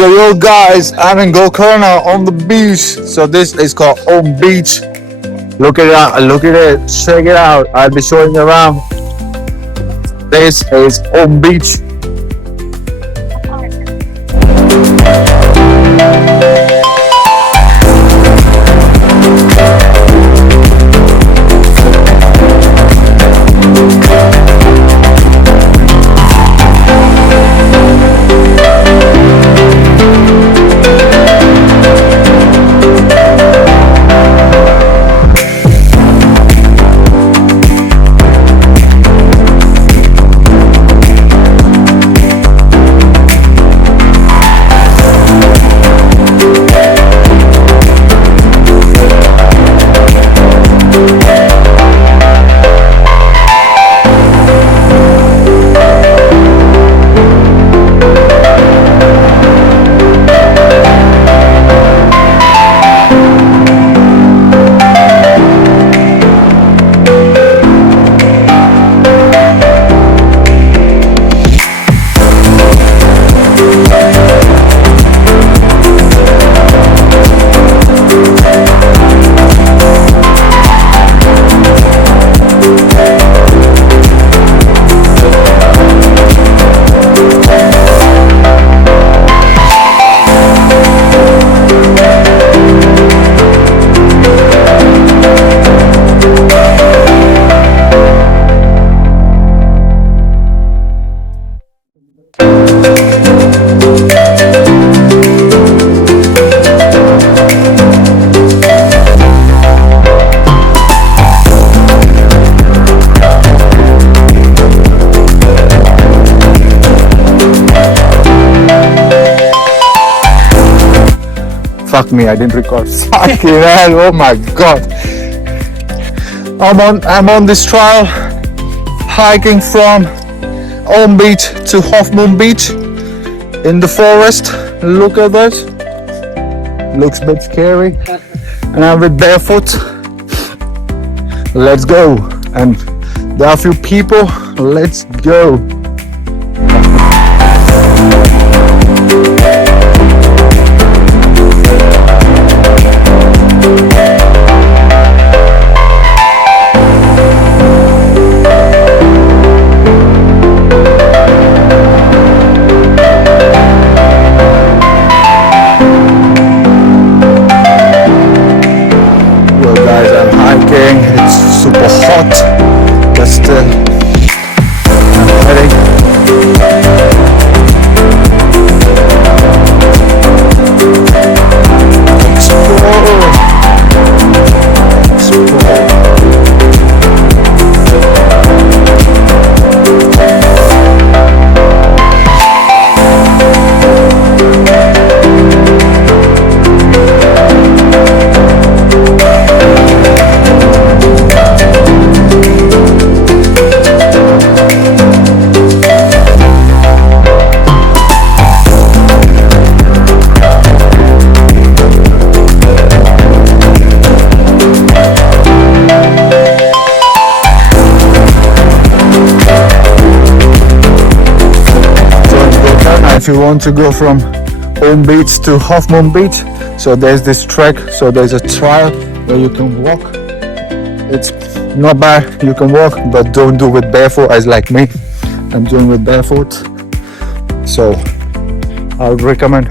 So yo guys, I'm in Gokarna on the beach. So this is called Home Beach. Look at it, look at it, check it out. I'll be showing you around. This is Home Beach. Fuck me, I didn't record. Fucking hell, oh my god. I'm on this trail hiking from Home Beach to Half Moon Beach in the forest. Look at that. Looks a bit scary. And I'm with barefoot. Let's go. And there are a few people. Let's go. It's super hot, but still I'm heading. If you want to go from Home Beach to Half Moon Beach, so there's this trek, so there's a trail where you can walk. It's not bad, you can walk, but don't do it barefoot as like me. I'm doing it barefoot. So I would recommend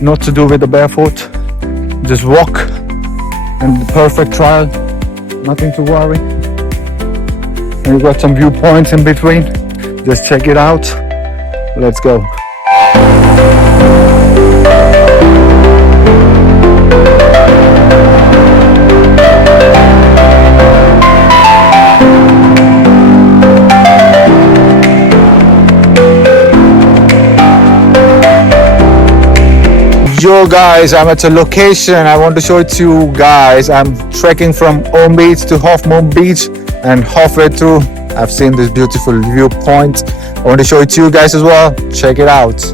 not to do with the barefoot. Just walk and the perfect trail, nothing to worry. And you got some viewpoints in between. Just check it out. Let's go. Yo guys, I'm at a location. I want to show it to you guys. I'm trekking from Home Beach to Half Moon Beach, and halfway through I've seen this beautiful viewpoint. I want to show it to you guys as well. Check it out.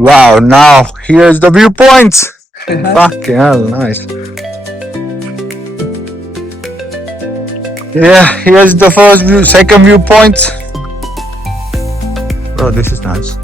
Wow, now here's the viewpoints. Fucking hell, nice. Yeah, here's the first view, second viewpoint. Oh, this is nice.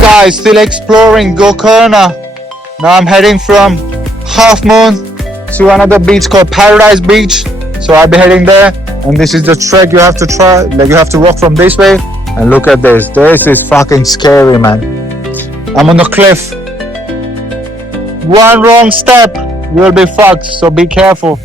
Guys, still exploring Gokarna. Now I'm heading from Half Moon to another beach called Paradise Beach. So I'll be heading there, and this is the trek you have to try. Like, you have to walk from this way, and look at this. This is fucking scary, man. I'm on the cliff. One wrong step, you'll be fucked. So be careful.